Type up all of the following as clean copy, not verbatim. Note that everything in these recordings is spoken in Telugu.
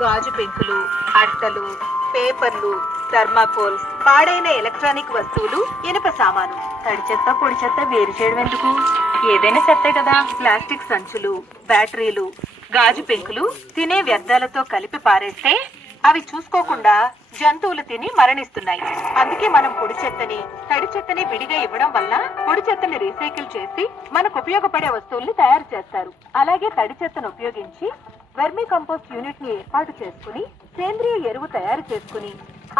గాజు పెంకులు, అట్టలు, పేపర్లు, థర్మాకోల్స్, పాడైన ఎలక్ట్రానిక్ వస్తువులు, ఇనుప సామాను. తడి చెత్త పొడి చెత్త వేరు చేయడం ఎందుకు? ఏదైనా చెత్తే కదా. ప్లాస్టిక్ సంచులు, బ్యాటరీలు, గాజు పెంకులు తినే వ్యర్థాలతో కలిపి పారేస్తే అవి చూసుకోకుండా జంతువులు తిని మరణిస్తున్నాయి. అందుకే మనం పొడి చెత్తని, తడి చెత్తని విడిగా ఇవ్వడం వల్ల పొడి చెత్తని రీసైకిల్ చేసి మనకు ఉపయోగపడే వస్తువుల్ని తయారు చేస్తారు. అలాగే తడి చెత్తను ఉపయోగించి వెర్మీ కంపోస్ట్ యూనిట్ ని ఏర్పాటు చేసుకుని సేంద్రియ ఎరువు తయారు చేసుకుని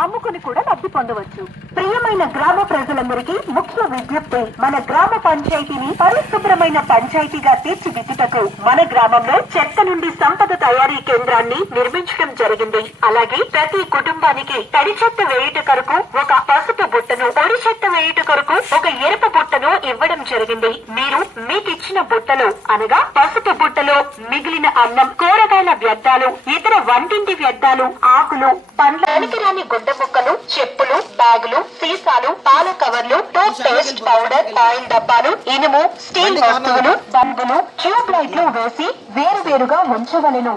అమ్ముకుని కూడా లబ్ధి పొందవచ్చు. ప్రియమైన గ్రామ ప్రజలందరికీ ముఖ్య విజ్ఞప్తి, మన గ్రామ పంచాయతీని పరిశుభ్రమైన పంచాయతీగా తీర్చిదిద్దుటకు మన గ్రామంలో చెత్త నుండి సంపద తయారీ కేంద్రాన్ని నిర్మించడం జరిగింది. అలాగే ప్రతి కుటుంబానికి తడి చెత్త వేయుట కొరకు ఒక పసుపు బుట్టను, పొడి చెత్త వేయుట కొరకు ఒక ఎరుపు బుట్టను ఇవ్వడం జరిగింది. మీరు మీకిచ్చిన బుట్టలో అనగా పసుపు బుట్టలో మిగిలిన అన్నం, కూరగాయల వ్యర్థాలు, ఇతర వంటింటి వ్యర్థాలు, ఆకులు, పండ్ల పనికిరాని గుడ్డ ముక్కలు, చెప్పులు, బ్యాగులు, సీసాలు, పాల కవర్లు, టూత్ పేస్ట్ పౌడర్, ఆయిల్ డబ్బాలు, ఇనుము, స్టీల్ వస్తువులు, బల్బులు, ట్యూబ్ లైట్లు వేసి వేరువేరుగా ఉంచవలెను.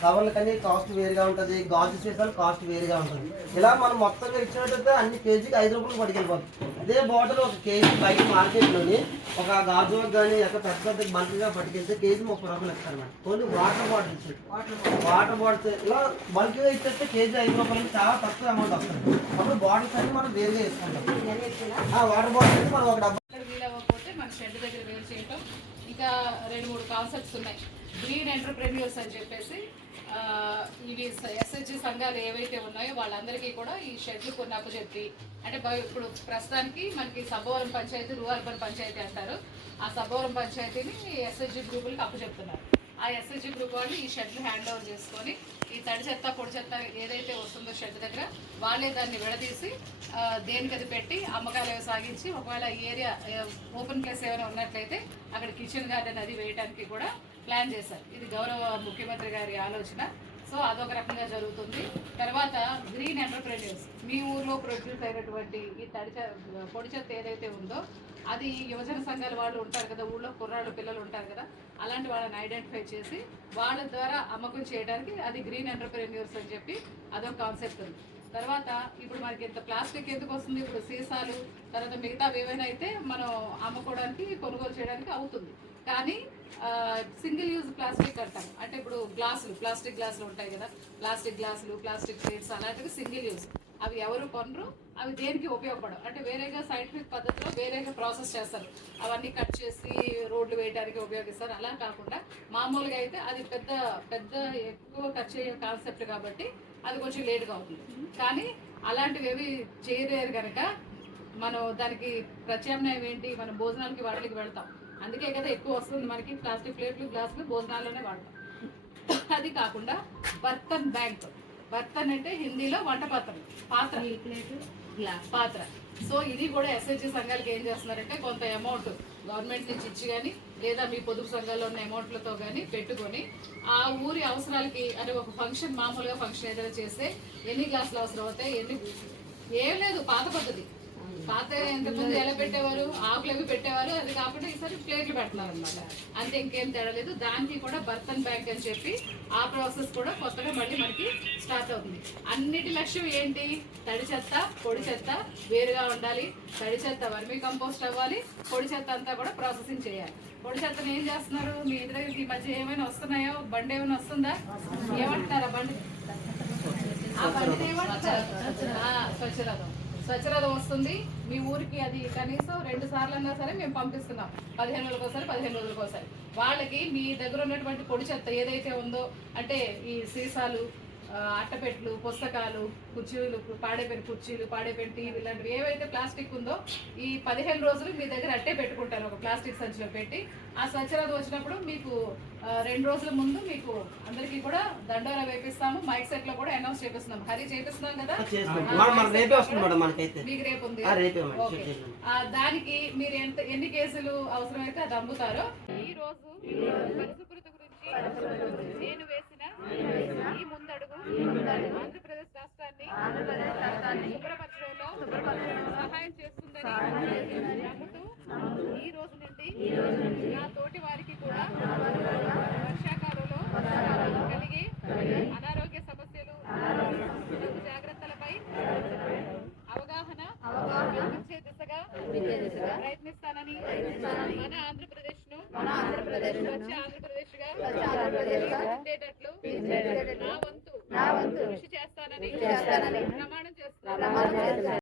కవర్ల కన్నీ కాస్ట్ వేరుగా ఉంటుంది, గాజు సీసాలు కాస్ట్ వేరుగా ఉంటుంది. ఇలా మనం మొత్తంగా ఇచ్చినట్టయితే అన్ని కేజీకి 5 రూపాయలు పట్టుకెళ్ళిపోతుంది. అదే బాటిల్ ఒక కేజీ బయట మార్కెట్లోని ఒక గాజు కానీ ఎక్కడ పెద్ద పెద్ద బల్క్గా పట్టుకెళ్తే కేజీ 30 రూపాయలు ఇస్తారు మేడం. ఓన్లీ వాటర్ బాటిల్స్ ఇలా బల్క్గా ఇచ్చేస్తే కేజీ 5 రూపాయలకి చాలా తక్కువ అమౌంట్ వస్తుంది. అప్పుడు బాటిల్స్ అన్ని మనం వేరుగా వేసుకుంటాం. వాటర్ బాటిల్స్ మనం ఒక డబ్బా వీలవ్వకపోతే మన షెడ్ దగ్గర వేరు చేయటం. ఇంకా 2-3 కాన్సెప్ట్స్ ఉన్నాయి. గ్రీన్ ఎంటర్ప్రెన్యూర్స్ అని చెప్పేసి ఇవి ఎస్హెచ్జి సంఘాలు ఏవైతే ఉన్నాయో వాళ్ళందరికీ కూడా ఈ షెడ్లు కొన్ని అప్పచెప్పి, అంటే ఇప్పుడు ప్రస్తుతానికి మనకి సబ్బవరం పంచాయతీ, రూరల్ పంచాయతీ అంటారు. ఆ సబ్బవరం పంచాయతీని ఎస్హెచ్జి గ్రూపులకి అప్పచెప్తున్నారు. ఆ ఎస్హెచ్జి గ్రూప్ వాళ్ళు ఈ షెడ్లు హ్యాండ్ ఓవర్ చేసుకొని ఈ తడి చెత్త పొడి చెత్త ఏదైతే వస్తుందో షెడ్ దగ్గర వాళ్ళే దాన్ని విడదీసి దేనికి అది పెట్టి అమ్మకాలు సాగించి, ఒకవేళ ఏరియా ఓపెన్ ప్లేస్ ఏమైనా ఉన్నట్లయితే అక్కడ కిచెన్ గార్డెన్ అది వేయడానికి కూడా ప్లాన్ చేశారు. ఇది గౌరవ ముఖ్యమంత్రి గారి ఆలోచన. సో అదొక రకంగా జరుగుతుంది. తర్వాత గ్రీన్ ఎంటర్ప్రెన్యూర్స్, మీ ఊర్లో ప్రొడ్యూస్ అయినటువంటి ఈ పొడి చెత్త ఏదైతే ఉందో అది యువజన సంఘాల వాళ్ళు ఉంటారు కదా, ఊళ్ళో కుర్రాళ్ళు పిల్లలు ఉంటారు కదా, అలాంటి వాళ్ళని ఐడెంటిఫై చేసి వాళ్ళ ద్వారా అమ్మకం చేయడానికి అది గ్రీన్ ఎంటర్ప్రెన్యూర్స్ అని చెప్పి అదొక కాన్సెప్ట్ ఉంది. తర్వాత ఇప్పుడు మనకి ఇంత ప్లాస్టిక్ ఎందుకు వస్తుంది? ఇప్పుడు సీసాలు తర్వాత మిగతా ఏవైనా అయితే మనం అమ్ముకోవడానికి, కొనుగోలు చేయడానికి అవుతుంది. కానీ సింగిల్ యూజ్ ప్లాస్టిక్ అంటాం. అంటే ఇప్పుడు ప్లాస్టిక్ గ్లాసులు ఉంటాయి కదా, ప్లాస్టిక్ గ్లాసులు, ప్లాస్టిక్ ప్లేట్స్ అలాంటివి సింగిల్ యూజ్. అవి ఎవరు కొనరు, అవి దేనికి ఉపయోగపడవు. అంటే వేరేగా సైంటిఫిక్ పద్ధతిలో వేరేగా ప్రాసెస్ చేస్తారు. అవన్నీ కట్ చేసి రోడ్లు వేయడానికి ఉపయోగిస్తారు. అలా కాకుండా మామూలుగా అయితే అది పెద్ద ఎక్కువ ఖర్చు అయ్యే కాన్సెప్ట్ కాబట్టి అది కొంచెం లేట్గా అవుతుంది. కానీ అలాంటివి ఏవి చేయలేరు కనుక మనం దానికి ప్రత్యామ్నాయం ఏంటి? మనం భోజనాలకి వాటికి వెళ్తాం. అందుకే కదా ఎక్కువ వస్తుంది మనకి ప్లాస్టిక్ ప్లేట్లు, గ్లాసులు భోజనాల్లోనే వాడతాం. అది కాకుండా బర్తన్ బ్యాంక్, బర్తన్ అంటే హిందీలో వంట పాత్ర. పాత్ర. సో ఇది కూడా ఎస్హెచ్జి సంఘాలకి ఏం చేస్తున్నారంటే కొంత అమౌంట్ గవర్నమెంట్ నుంచి ఇచ్చి కానీ లేదా మీ పొదుపు సంఘాల్లో ఉన్న అమౌంట్లతో కానీ పెట్టుకొని ఆ ఊరి అవసరాలకి, అంటే ఒక ఫంక్షన్, మామూలుగా ఫంక్షన్ ఏదైనా చేస్తే ఎన్ని గ్లాసులు అవసరం అవుతాయి, ఏం లేదు పాత పద్ధతి. పాత ఇంతకుముందు ఎలా పెట్టేవారు, ఆకులు అవి పెట్టేవారు. అది కాకుండా ఈసారి ప్లేట్లు పెడుతున్నారు అనమాట. అంతే, ఇంకేం తేడలేదు. దానికి కూడా బర్తన్ బ్యాంక్ అని చెప్పి ఆ ప్రాసెస్ కూడా కొత్తగా మళ్ళీ మనకి స్టార్ట్ అవుతుంది. అన్నిటి లక్ష్యం ఏంటి? తడి చెత్త పొడి చెత్త వేరుగా ఉండాలి. తడి చెత్త వర్మీ కంపోస్ట్ అవ్వాలి. పొడి చెత్త అంతా కూడా ప్రాసెసింగ్ చేయాలి. పొడి చెత్తను ఏం చేస్తున్నారు? మీ ఇంటి దగ్గరికి ఈ మధ్య ఏమైనా వస్తున్నాయో? బండి ఏమైనా వస్తుందా? ఏమంటున్నారా బండి? ఆ బండి ఏమంటారు? స్వచ్ఛరథం వస్తుంది మీ ఊరికి. అది కనీసం 2 సార్లు అన్నా సరే మేము పంపిస్తున్నాం. 15 రోజులకోసారి, 15 రోజులకోసారి. వాళ్ళకి మీ దగ్గర ఉన్నటువంటి పొడి చెత్త ఏదైతే ఉందో, అంటే ఈ సీసాలు, అట్టపెట్లు, పుస్తకాలు, కుర్చీలు, పాడైపోయిన కుర్చీలు, పాడైపోయిన టీవీ, ఇలాంటివి ఏవైతే ప్లాస్టిక్ ఉందో ఈ 15 రోజులు మీ దగ్గర అట్టే పెట్టుకుంటారు ఒక ప్లాస్టిక్ సంచిలో పెట్టి. ఆ స్వచ్ఛరథం వచ్చినప్పుడు మీకు 2 రోజుల ముందు మీకు అందరికీ కూడా దండోరా వేపిస్తాము. మైక్ సెట్ లో కూడా అనౌన్స్ చేపిస్తున్నాం. హరి చేపిస్తున్నాం కదా, మీకు రేపు ఉంది. దానికి మీరు ఎన్ని కేసులు అవసరమైతే అది అమ్ముతారో. ఈ రోజు పరిశుభ్రత గురించి నేను వేసిన ఈ ముందడుగు ఆంధ్రప్రదేశ్ సహాయం చేస్తుందని నమ్ముతూ ఈ రోజు నుండి నా తోటి వారికి కూడా వర్షాకాలంలో కలిగే అనారోగ్య సమస్యలు జాగ్రత్తలపై అవగాహన కల్పించే దిశగా ప్రయత్నిస్తానని మన ఆంధ్రప్రదేశ్ ను వచ్చే ఆంధ్రప్రదేశ్ గా ఉండేటట్లు నా వంతు కృషి చేస్తానని ప్రమాణం చేస్తాను.